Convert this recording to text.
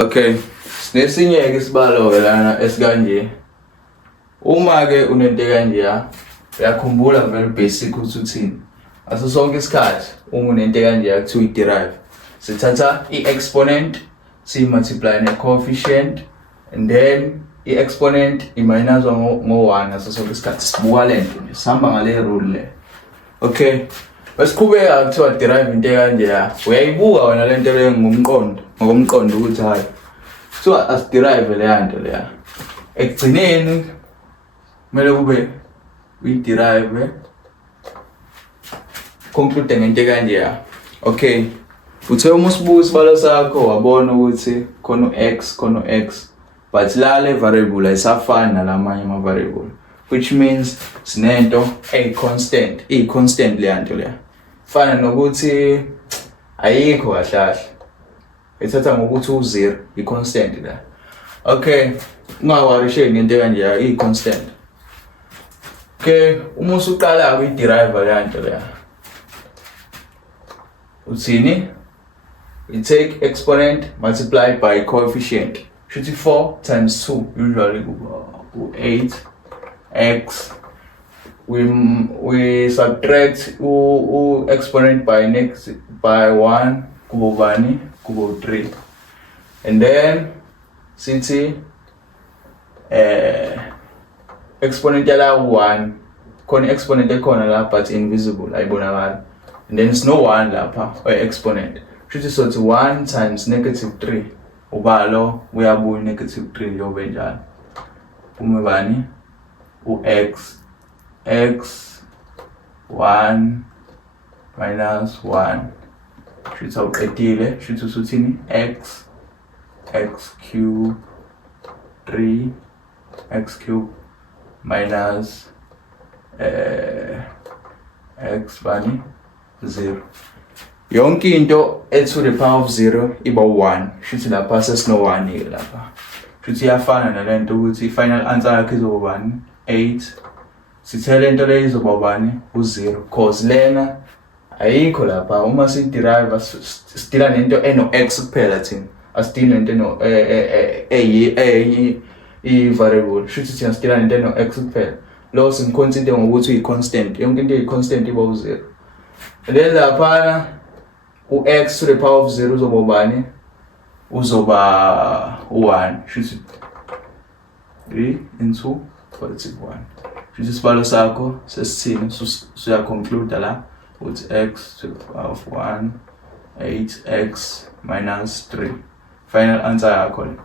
Okay, sinesinye-ke isibalo-ke lana esikanje. Uma-ke unento ekanje uyakhumbula very basic ukuthi uthini. Ngaso sonke isikhathi uma unento ekanje kuthiwa i-derive. Sithatha i-exponent siyi-multiply ne-coefficient and then i-exponent iminuswa ngo-1 ngaso sonke isikhathi. Sibuka lento nje, sihamba ngale rule le. Okay, besiqhubeka kuthiwa derive into ekanje uyayibuka wena lento le ngokomqondo ukuthi hayi kuthiwa as-derive leya nto leya. Ekugcineni kumele kube uyi-derive conclude ngento ekanje. Okay, uthe uma usibuka isibalo sakho wabona ukuthi khona u-x khona u-x but la le variable ayisafani nalamanye ama-variable, which means sinento eyi-constant, iyi-constant leya nto leya. Fana nokuthi ayikho kahle kahle, ethatha ngokuthi u-0 i-constant la. Okay, ungawarisheki ngento ekanje iyi-constant. Okay, uma usuqala uyi-derive leya nto leya uthini? You take exponent multiplied by coefficient. Shuthi 4 times 2 usually u-8 x. We subtract exponent by 1 kuba 3. And then sithi exponent yala 1 khona exponent ekhona la but invisible ayibonakala. And then it's no 1 lapha or exponent. Shuthi so 1 times -3 ubalo uyabuya -3 yobe njalo. Uma bani u-x 1 minus 1 shuthi awuqedile shuthi usuthini x cube 3 x cube minus x bani 0. Yonke into to the power of 0 iba 1. Shuthi lapha sesino 1 lapha. Shuthi iyafana nalento ukuthi final answer yakhe izoba bani 8. Sithele into le izoba bani u0 cause lena ayikho lapha. Uma si derive sidila nento eno x kuphela thina. Asidili nento eno variable. Shuthi thina sidila nento eno x kuphela. Lo simconsider ngokuthi i-constant. Yonke into i-constant iba u0. And then lapha u-x to the power of 0 uzoba bani? Uzoba 1. Shuthi 3 into positive 1. Shuthi isibalo sakho sesithini suyaconclude la with x to the power of 1 8x minus 3. Final answer yakho.